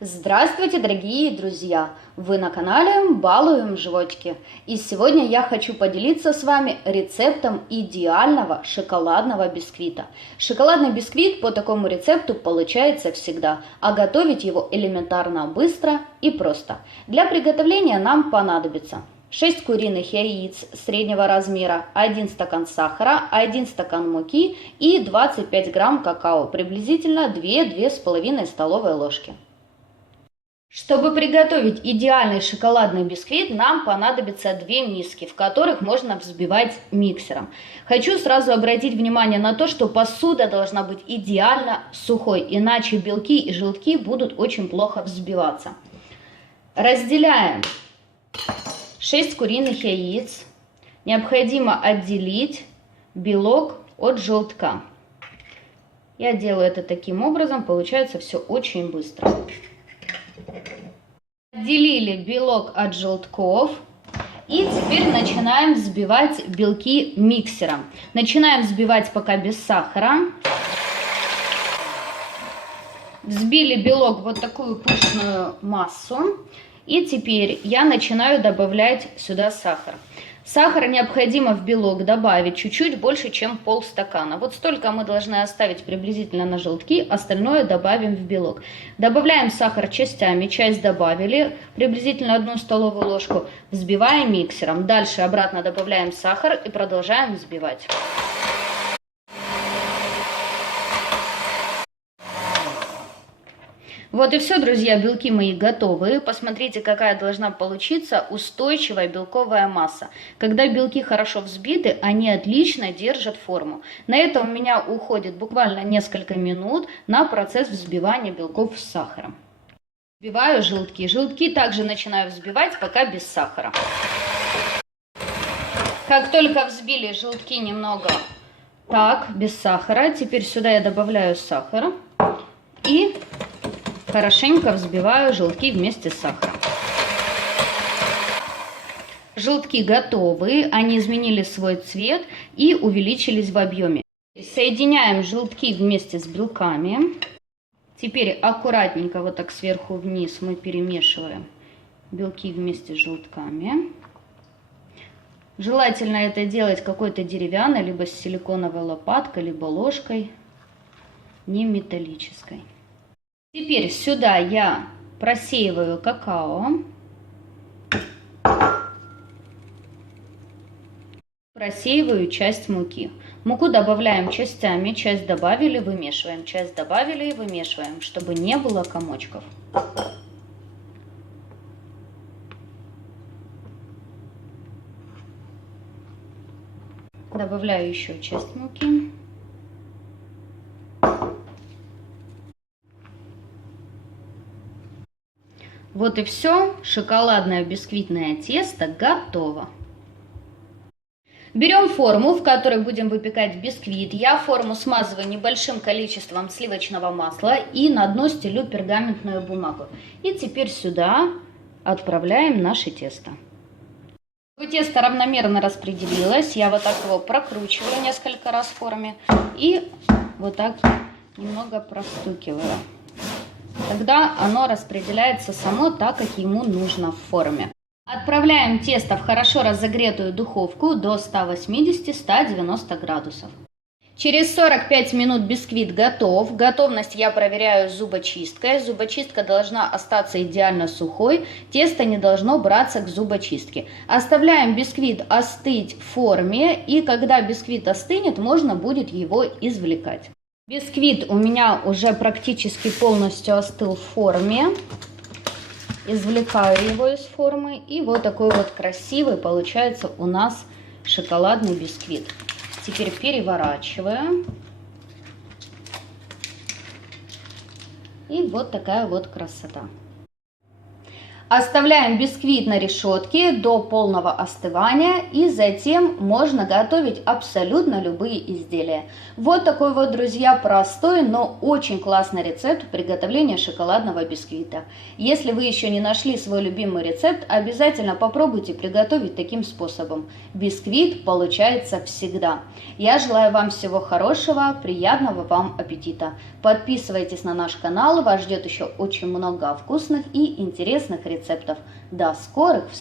Здравствуйте, дорогие друзья! Вы на канале Балуем Животики. И сегодня я хочу поделиться с вами рецептом идеального шоколадного бисквита. Шоколадный бисквит по такому рецепту получается всегда, а готовить его элементарно быстро и просто. Для приготовления нам понадобится 6 куриных яиц среднего размера, 1 стакан сахара, 1 стакан муки и 25 грамм какао, приблизительно 2-2,5 столовые ложки. Чтобы приготовить идеальный шоколадный бисквит, нам понадобится 2 миски, в которых можно взбивать миксером. Хочу сразу обратить внимание на то, что посуда должна быть идеально сухой, иначе белки и желтки будут очень плохо взбиваться. Разделяем 6 куриных яиц. Необходимо отделить белок от желтка. Я делаю это таким образом, получается все очень быстро. Отделили белок от желтков. И теперь начинаем взбивать белки миксером. Начинаем взбивать пока без сахара. Взбили белок в вот такую пышную массу. И теперь я начинаю добавлять сюда сахар. Сахар необходимо в белок добавить чуть-чуть больше, чем полстакана. Вот столько мы должны оставить приблизительно на желтки, остальное добавим в белок. Добавляем сахар частями, часть добавили, приблизительно 1 столовую ложку, взбиваем миксером. Дальше обратно добавляем сахар и продолжаем взбивать. Вот и все, друзья, белки мои готовы. Посмотрите, какая должна получиться устойчивая белковая масса. Когда белки хорошо взбиты, они отлично держат форму. На это у меня уходит буквально несколько минут на процесс взбивания белков с сахаром. Взбиваю желтки. Желтки также начинаю взбивать, пока без сахара. Как только взбили желтки немного так, без сахара, теперь сюда я добавляю сахар и хорошенько взбиваю желтки вместе с сахаром. Желтки готовы, они изменили свой цвет и увеличились в объеме. Соединяем желтки вместе с белками. Теперь аккуратненько вот так сверху вниз мы перемешиваем белки вместе с желтками. Желательно это делать какой-то деревянной, либо с силиконовой лопаткой, либо ложкой, не металлической. Теперь сюда я просеиваю какао, просеиваю часть муки. Муку добавляем частями, часть добавили, вымешиваем, часть добавили и вымешиваем, чтобы не было комочков. Добавляю еще часть муки. Вот и все, шоколадное бисквитное тесто готово. Берем форму, в которой будем выпекать бисквит. Я форму смазываю небольшим количеством сливочного масла и на дно стелю пергаментную бумагу. И теперь сюда отправляем наше тесто. Тесто равномерно распределилось. Я вот так его прокручиваю несколько раз в форме и вот так немного простукиваю. Тогда оно распределяется само так, как ему нужно в форме. Отправляем тесто в хорошо разогретую духовку до 180-190 градусов. Через 45 минут бисквит готов. Готовность я проверяю зубочисткой. Зубочистка должна остаться идеально сухой. Тесто не должно браться к зубочистке. Оставляем бисквит остыть в форме. И когда бисквит остынет, можно будет его извлекать. Бисквит у меня уже практически полностью остыл в форме. Извлекаю его из формы. И вот такой вот красивый получается у нас шоколадный бисквит. Теперь переворачиваем. И вот такая вот красота. Оставляем бисквит на решетке до полного остывания, и затем можно готовить абсолютно любые изделия. Вот такой вот, друзья, простой, но очень классный рецепт приготовления шоколадного бисквита. Если вы еще не нашли свой любимый рецепт, обязательно попробуйте приготовить таким способом. Бисквит получается всегда. Я желаю вам всего хорошего, приятного вам аппетита. Подписывайтесь на наш канал, вас ждет еще очень много вкусных и интересных рецептов. До скорых встреч!